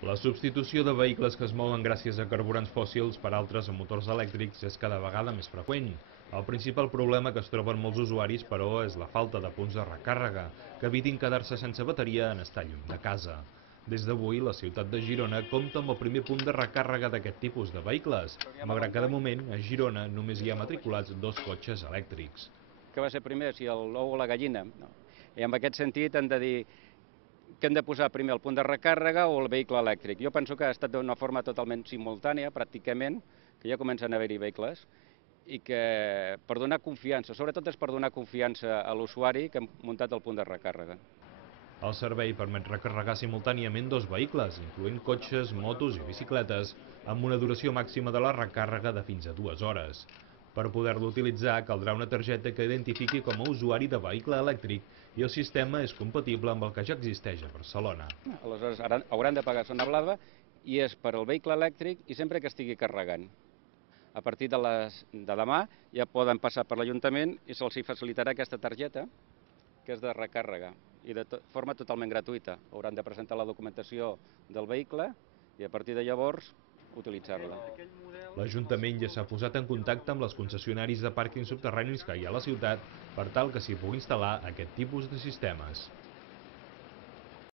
La substitució de vehicles que es mouen gràcies a carburants fòssils per altres amb motors elèctrics és cada vegada més freqüent. El principal problema que es troben molts usuaris, però, és la falta de punts de recàrrega, que evitin quedar-se sense bateria en estar lluny de casa. Des d'avui, la ciutat de Girona compta amb el primer punt de recàrrega d'aquest tipus de vehicles, malgrat que de moment a Girona només hi ha matriculats 2 cotxes elèctrics. Què va ser primer, si l'ou o la gallina? No. I en aquest sentit hem de dir que hem de posar primer el punt de recàrrega o el vehicle elèctric. Jo penso que ha estat d'una forma totalment simultània, pràcticament, que ja comencen a haver-hi vehicles, i que per donar confiança, sobretot és per donar confiança a l'usuari que hem muntat el punt de recàrrega. El servei permet recarregar simultàniament 2 vehicles, incloent cotxes, motos i bicicletes, amb una duració màxima de la recàrrega de fins a 2 hores. Per poder-lo utilitzar, caldrà una targeta que identifiqui com a usuari de vehicle elèctric i el sistema és compatible amb el que ja existeix a Barcelona. Aleshores hauran de pagar zona blava i és per al vehicle elèctric i sempre que estigui carregant. A partir de demà ja poden passar per l'Ajuntament i se'ls facilitarà aquesta targeta, que és de recàrrega, i de forma totalment gratuïta. Hauran de presentar la documentació del vehicle i a partir de llavors utilitzar-la. L'Ajuntament ja s'ha posat en contacte amb les concessionaris de pàrquings subterranis que hi ha a la ciutat per tal que s'hi pugui instal·lar aquest tipus de sistemes.